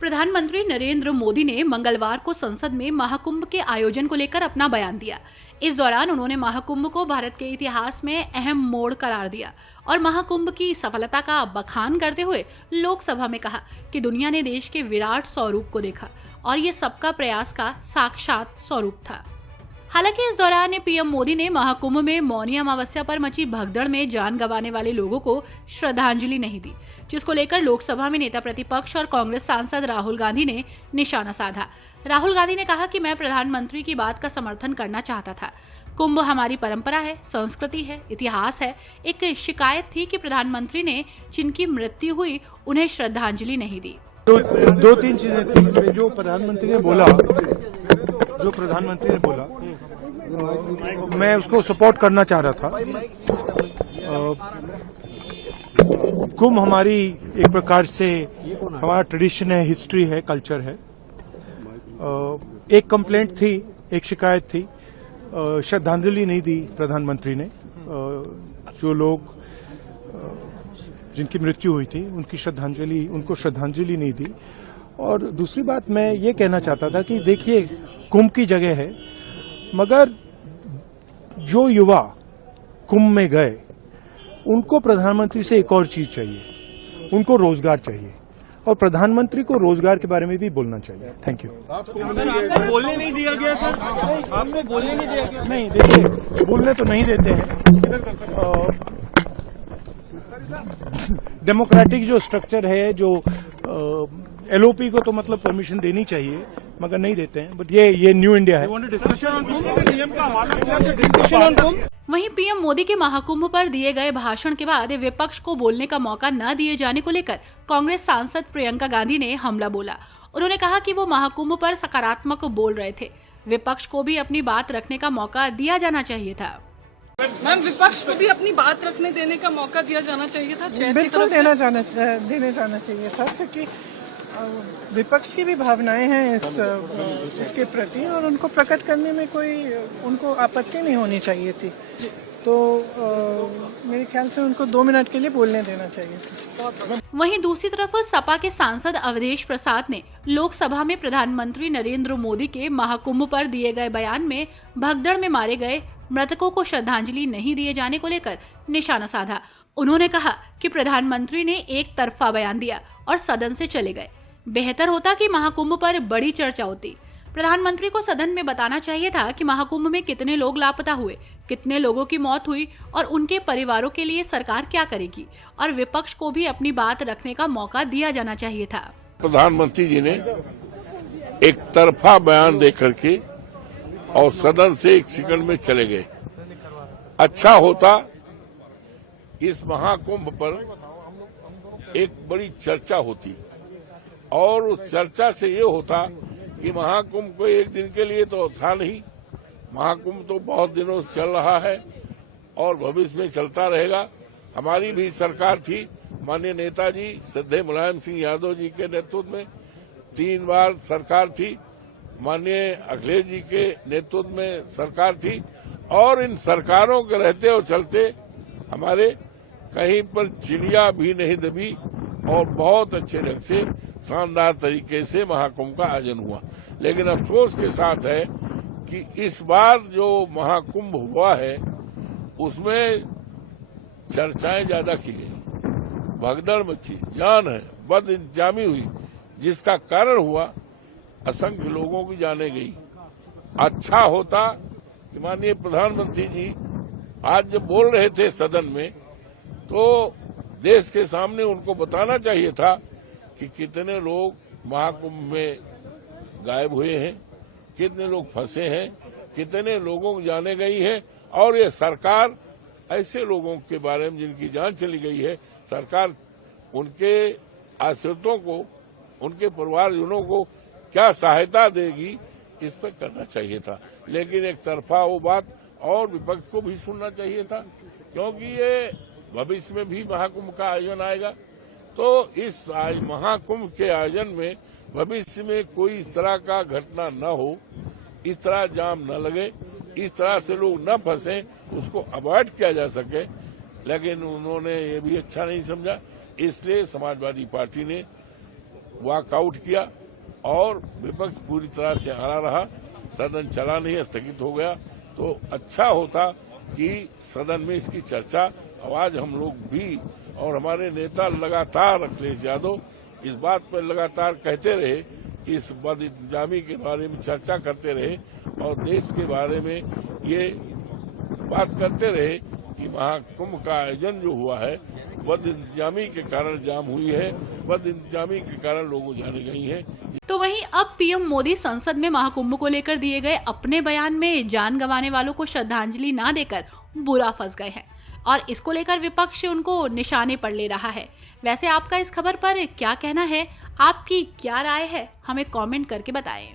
प्रधानमंत्री नरेंद्र मोदी ने मंगलवार को संसद में महाकुंभ के आयोजन को लेकर अपना बयान दिया। इस दौरान उन्होंने महाकुंभ को भारत के इतिहास में अहम मोड़ करार दिया और महाकुंभ की सफलता का बखान करते हुए लोकसभा में कहा कि दुनिया ने देश के विराट स्वरूप को देखा और ये सबका प्रयास का साक्षात स्वरूप था। हालांकि इस दौरान पीएम मोदी ने महाकुंभ में मौनी अमावस्या पर मची भगदड़ में जान गंवाने वाले लोगों को श्रद्धांजलि नहीं दी, जिसको लेकर लोकसभा में नेता प्रतिपक्ष और कांग्रेस सांसद राहुल गांधी ने निशाना साधा। राहुल गांधी ने कहा कि मैं प्रधानमंत्री की बात का समर्थन करना चाहता था। कुंभ हमारी परंपरा है, संस्कृति है, इतिहास है। एक शिकायत थी कि प्रधानमंत्री ने जिनकी मृत्यु हुई उन्हें श्रद्धांजलि नहीं दी। दो तीन चीजें थी जो प्रधानमंत्री ने बोला, मैं उसको सपोर्ट करना चाह रहा था। कुंभ हमारी एक प्रकार से हमारा ट्रेडिशन है, हिस्ट्री है, कल्चर है। एक कंप्लेंट थी, एक शिकायत थी, श्रद्धांजलि नहीं दी प्रधानमंत्री ने। जो लोग जिनकी मृत्यु हुई थी उनको श्रद्धांजलि नहीं दी। और दूसरी बात मैं ये कहना चाहता था कि देखिए, कुंभ की जगह है, मगर जो युवा कुंभ में गए उनको प्रधानमंत्री से एक और चीज चाहिए, उनको रोजगार चाहिए और प्रधानमंत्री को रोजगार के बारे में भी बोलना चाहिए। Thank you. आपको बोलने नहीं दिया गया सर? आपको बोलने नहीं दिया गया? नहीं, देखिए, बोलने तो नहीं देते हैं। डेमोक्रेटिक जो स्ट्रक्चर है, जो एलओपी को तो मतलब परमिशन देनी चाहिए, मगर नहीं देते हैं। बट ये न्यू इंडिया है। वहीं पीएम मोदी के महाकुंभ पर दिए गए भाषण के बाद विपक्ष को बोलने का मौका न दिए जाने को लेकर कांग्रेस सांसद प्रियंका गांधी ने हमला बोला। उन्होंने कहा कि वो महाकुंभ पर सकारात्मक बोल रहे थे, विपक्ष को भी अपनी बात रखने का मौका दिया जाना चाहिए था। मैम, विपक्ष को भी अपनी बात रखने देने का मौका दिया जाना चाहिए था। बिल्कुल देने जाना चाहिए था, क्योंकि विपक्ष की भी भावनाएं हैं इसके प्रति और उनको प्रकट करने में कोई उनको आपत्ति नहीं होनी चाहिए थी। तो मेरे ख्याल से उनको 2 मिनट के लिए बोलने देना चाहिए था। वहीं दूसरी तरफ सपा के सांसद अवधेश प्रसाद ने लोकसभा में प्रधानमंत्री नरेंद्र मोदी के महाकुंभ पर दिए गए बयान में भगदड़ में मारे गए मृतकों को श्रद्धांजलि नहीं दिए जाने को लेकर निशाना साधा। उन्होंने कहा कि प्रधानमंत्री ने एक तरफा बयान दिया और सदन से चले गए। बेहतर होता कि महाकुंभ पर बड़ी चर्चा होती। प्रधानमंत्री को सदन में बताना चाहिए था कि महाकुंभ में कितने लोग लापता हुए, कितने लोगों की मौत हुई और उनके परिवारों के लिए सरकार क्या करेगी, और विपक्ष को भी अपनी बात रखने का मौका दिया जाना चाहिए था। प्रधानमंत्री जी ने एक तरफा बयान दे करके और सदन से 1 सेकंड में चले गए। अच्छा होता इस महाकुंभ पर एक बड़ी चर्चा होती और उस चर्चा से ये होता कि महाकुंभ को एक दिन के लिए तो था नहीं, महाकुंभ तो बहुत दिनों से चल रहा है और भविष्य में चलता रहेगा। हमारी भी सरकार थी, माननीय नेताजी श्रद्धेय मुलायम सिंह यादव जी के नेतृत्व में 3 बार सरकार थी, माननीय अखिलेश जी के नेतृत्व में सरकार थी और इन सरकारों के रहते और चलते हमारे कहीं पर चिड़िया भी नहीं दबी और बहुत अच्छे ढंग से शानदार तरीके से महाकुंभ का आयोजन हुआ। लेकिन अफसोस के साथ है कि इस बार जो महाकुंभ हुआ है उसमें चर्चाएं ज्यादा की गई, भगदड़ मची, जान है, बद इंतजामी हुई, जिसका कारण हुआ असंख्य लोगों की जाने गई। अच्छा होता कि माननीय प्रधानमंत्री जी आज जब बोल रहे थे सदन में तो देश के सामने उनको बताना चाहिए था कि कितने लोग महाकुंभ में गायब हुए हैं, कितने लोग फंसे हैं, कितने लोगों की जाने गई है और ये सरकार ऐसे लोगों के बारे में जिनकी जान चली गई है, सरकार उनके आश्रितों को, उनके परिवारजनों को क्या सहायता देगी, इस पर करना चाहिए था। लेकिन एक तरफा वो बात और विपक्ष को भी सुनना चाहिए था, क्योंकि ये भविष्य में भी महाकुंभ का आयोजन आएगा। तो इस महाकुंभ के आयोजन में भविष्य में कोई इस तरह का घटना न हो, इस तरह जाम न लगे, इस तरह से लोग न फंसे, उसको अवॉइड किया जा सके। लेकिन उन्होंने ये भी अच्छा नहीं समझा, इसलिए समाजवादी पार्टी ने वॉकआउट किया और विपक्ष पूरी तरह से अड़ा रहा, सदन चला नहीं, स्थगित हो गया। तो अच्छा होता कि सदन में इसकी चर्चा, आज हम लोग भी और हमारे नेता लगातार अखिलेश यादव इस बात पर लगातार कहते रहे, इस बद इंतजामी के बारे में चर्चा करते रहे और देश के बारे में ये बात करते रहे कि महाकुंभ का आयोजन जो हुआ है बद इंतजामी के कारण जाम हुई है, बद इंतजामी के कारण लोगों जाने गई है। तो वहीं अब पीएम मोदी संसद में महाकुंभ को लेकर दिए गए अपने बयान में जान गंवाने वालों को श्रद्धांजलि ना देकर बुरा फंस गए हैं और इसको लेकर विपक्ष उनको निशाने पर ले रहा है। वैसे आपका इस खबर पर क्या कहना है, आपकी क्या राय है, हमें कमेंट करके बताएं।